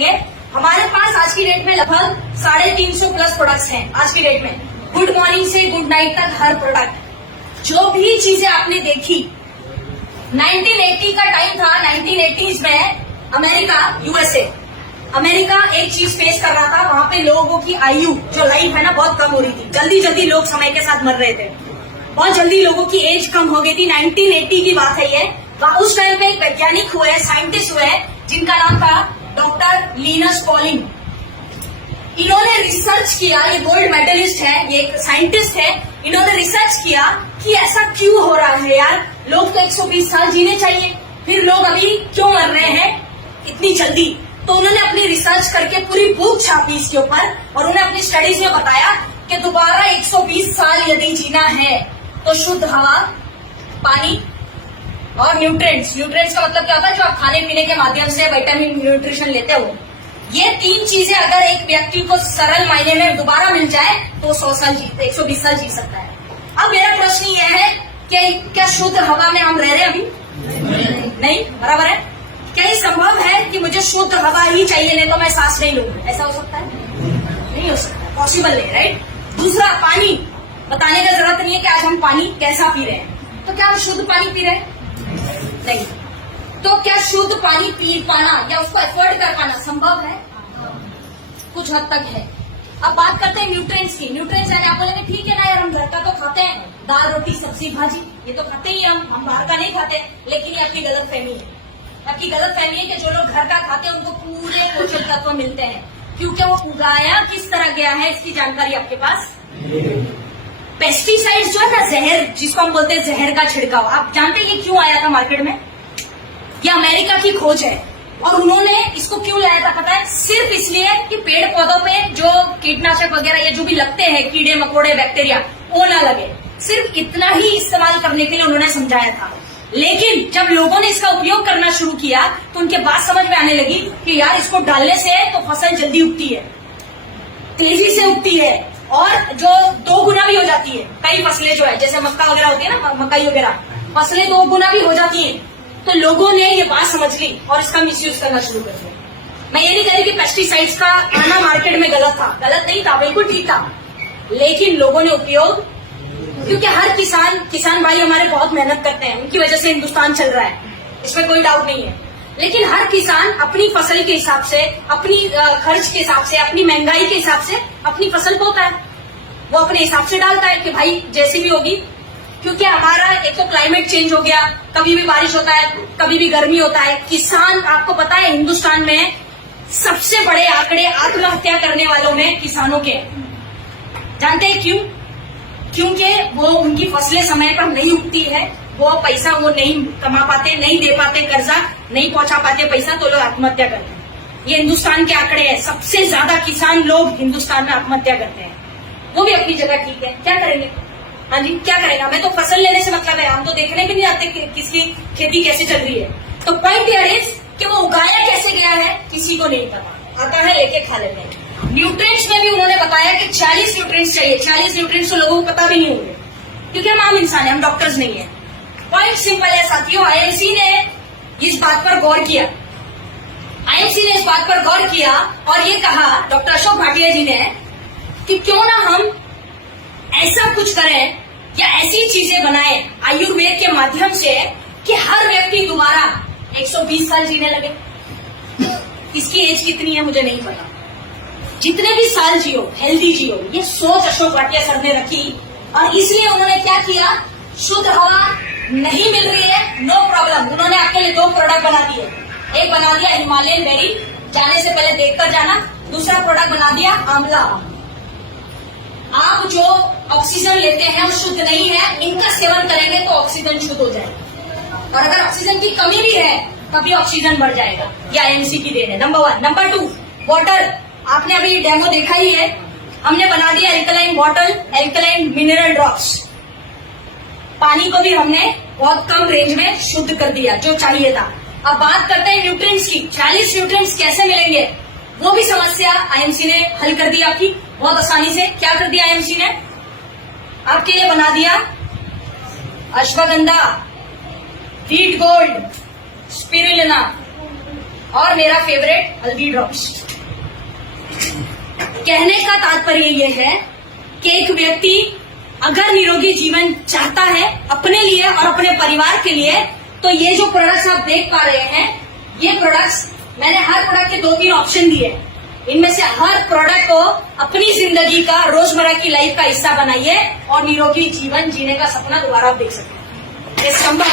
हमारे पास आज की डेट में लगभग 350 प्लस प्रोडक्ट्स हैं। आज की डेट में गुड मॉर्निंग से गुड नाइट तक हर प्रोडक्ट, जो भी चीजें आपने देखी, 1980 का टाइम था। 1980s में अमेरिका, यूएसए, अमेरिका एक चीज फेस कर रहा था। वहां पे लोगों की आयु, जो लाइफ है ना, बहुत कम हो रही थी। जल्दी जल्दी लोग समय के साथ मर रहे थे, बहुत जल्दी लोगों की एज कम हो गई थी। 1980 की बात है ये। उस टाइम पे एक वैज्ञानिक हुए, साइंटिस्ट हुए, जिनका नाम था डॉक्टर लिनस पॉलिंग। इन्होंने रिसर्च किया, ये गोल्ड मेडलिस्ट है, ये एक साइंटिस्ट है। इन्होंने रिसर्च किया कि ऐसा क्यों हो रहा है यार, लोग तो 120 साल जीने चाहिए, फिर लोग अभी क्यों मर रहे हैं इतनी जल्दी। तो उन्होंने अपनी रिसर्च करके पूरी बुक छापी इसके ऊपर, और उन्होंने अपनी स्टडीज में बताया कि दोबारा 120 साल यदि जीना है तो शुद्ध हवा, पानी और न्यूट्रिएंट्स। न्यूट्रिएंट्स का मतलब क्या होता है? जो आप खाने पीने के माध्यम से विटामिन, न्यूट्रिशन लेते हो। ये 3 चीजें अगर एक व्यक्ति को सरल मायने में दोबारा मिल जाए तो 100 साल जीते, 120 साल जी सकता है। अब मेरा प्रश्न यह है कि क्या शुद्ध हवा में हम रह रहे हैं अभी? नहीं, बराबर है। क्या ये संभव है कि मुझे शुद्ध हवा ही चाहिए, नहीं तो मैं सांस नहीं लूंगा? ऐसा हो सकता है? नहीं हो सकता, पॉसिबल नहीं, राइट। दूसरा, पानी। बताने का जरूरत नहीं है कि आज हम पानी कैसा पी रहे हैं। तो क्या हम शुद्ध पानी पी रहे हैं? नहीं। तो क्या शुद्ध पानी पी पाना या उसको एफोर्ड कर पाना संभव है? कुछ हद तक है। अब बात करते हैं न्यूट्रिएंट्स की। न्यूट्रिएंट्स यानी आप बोलेंगे ठीक है ना यार, हम घर का तो खाते हैं, दाल रोटी सब्जी भाजी, ये तो खाते ही हम बाहर का नहीं खाते। लेकिन ये आपकी गलत फहमी है। आपकी गलत फहमी है कि जो लोग घर का खाते हैं उनको पूरे पोषक तत्व मिलते हैं, क्योंकि वो उगाया किस तरह गया है इसकी जानकारी आपके पास। पेस्टिसाइड्स जो है ना, जहर, जिसको हम बोलते हैं जहर का छिड़काव, आप जानते हैं ये क्यों आया था मार्केट में? ये अमेरिका की खोज है। और उन्होंने इसको क्यों लाया था पता है? सिर्फ इसलिए कि पेड़ पौधों पे जो कीटनाशक वगैरह ये जो भी लगते हैं, कीड़े मकोड़े बैक्टीरिया, वो ना लगे। सिर्फ इतना ही इस्तेमाल करने के लिए उन्होंने समझाया था। लेकिन जब लोगों ने इसका उपयोग करना शुरू किया तो उनके बात समझ में आने लगी कि यार इसको डालने से तो फसल जल्दी उगती है, तेजी से उगती है, और जो 2 गुना भी हो जाती है। कई फसलें जो है, जैसे मक्का वगैरह होती है ना, मकई वगैरह, फसलें 2 गुना भी हो जाती है। तो लोगों ने ये बात समझ ली और इसका मिसयूज करना शुरू कर दिया। मैं ये नहीं कह रही कि पेस्टिसाइड्स का आना मार्केट में गलत था, गलत नहीं था, बिल्कुल ठीक था। लेकिन लोगों ने उपयोग, क्योंकि हर किसान भाई हमारे बहुत मेहनत करते हैं, उनकी वजह से हिंदुस्तान चल रहा है, इसमें कोई डाउट नहीं है। लेकिन हर किसान अपनी फसल के हिसाब से, अपनी खर्च के हिसाब से, अपनी महंगाई के हिसाब से अपनी फसल बोता है। वो अपने हिसाब से डालता है कि भाई जैसी भी होगी। क्योंकि हमारा एक तो क्लाइमेट चेंज हो गया, कभी भी बारिश होता है, कभी भी गर्मी होता है। किसान, आपको पता है हिंदुस्तान में सबसे बड़े आंकड़े आत्महत्या करने वालों में किसानों के। जानते हैं क्यों? क्योंकि वो उनकी फसलें समय पर नहीं उगती है, वो पैसा वो नहीं कमा पाते, नहीं दे पाते, कर्जा नहीं पहुंचा पाते पैसा, तो लोग आत्महत्या करते हैं। ये हिंदुस्तान के आंकड़े हैं। सबसे ज्यादा किसान लोग हिंदुस्तान में आत्महत्या करते हैं। वो भी अपनी जगह ठीक है, क्या करेंगे? हाँ जी, क्या करेगा? मैं तो फसल लेने से मतलब है, हम तो देखने भी नहीं आते कि किसकी खेती कैसे चल रही है। तो पॉइंट हियर इज कि वो उगाया कैसे गया है किसी को नहीं पता, आता है लेके खा लेते हैं। न्यूट्रिएंट्स में भी उन्होंने बताया कि 40 न्यूट्रिएंट्स चाहिए। 40 न्यूट्रिएंट्स तो लोगों को पता भी नहीं होंगे, क्योंकि हम आम इंसान है, हम डॉक्टर्स नहीं है। पॉइंट सिंपल है साथियों, आईएमसी ने इस बात पर गौर किया। आईएमसी ने इस बात पर गौर किया और ये कहा, डॉक्टर अशोक भाटिया जी ने, कि क्यों ना हम ऐसा कुछ करें या ऐसी चीजें बनाएं आयुर्वेद के माध्यम से कि हर व्यक्ति दोबारा 120 साल जीने लगे। इसकी एज कितनी है मुझे नहीं पता, जितने भी साल जियो, हेल्दी जियो, ये सोच अशोक भाटिया सर ने रखी। और इसलिए उन्होंने क्या किया, शुद्ध हवा नहीं मिल रही है, नो प्रॉब्लम, उन्होंने आपके लिए 2 प्रोडक्ट बना दिए। एक बना दिया हिमालयन बेरी, जाने से पहले देखकर जाना। दूसरा प्रोडक्ट बना दिया आंवला। आप जो ऑक्सीजन लेते हैं वो शुद्ध नहीं है, इनका सेवन करेंगे तो ऑक्सीजन शुद्ध हो जाएगा। और अगर ऑक्सीजन की कमी भी है तभी ऑक्सीजन बढ़ जाएगा। ये आईएमसी की देन है, नंबर 1। Number 2, water. आपने अभी डेमो देखा ही है, हमने बना दिया alkaline bottle, alkaline mineral drops. पानी को भी हमने बहुत कम रेंज में शुद्ध कर दिया, जो चाहिए था। अब बात करते हैं न्यूट्रिएंट्स की। 40 न्यूट्रिएंट्स कैसे मिलेंगे, वो भी समस्या आईएमसी ने हल कर दी आपकी बहुत आसानी से। क्या कर दिया आईएमसी ने? आपके लिए बना दिया अश्वगंधा, वीट गोल्ड, स्पिरुलिना, और मेरा फेवरेट हल्दी ड्रॉप्स। कहने का तात्पर्य यह है कि एक व्यक्ति अगर निरोगी जीवन चाहता है अपने लिए और अपने परिवार के लिए, तो ये जो प्रोडक्ट्स आप देख पा रहे हैं, ये प्रोडक्ट्स मैंने हर प्रोडक्ट के 2-3 ऑप्शन दिए। इनमें से हर प्रोडक्ट को अपनी जिंदगी का, रोजमर्रा की लाइफ का हिस्सा बनाइए और निरोगी जीवन जीने का सपना दोबारा आप देख सकते हैं। ये संभव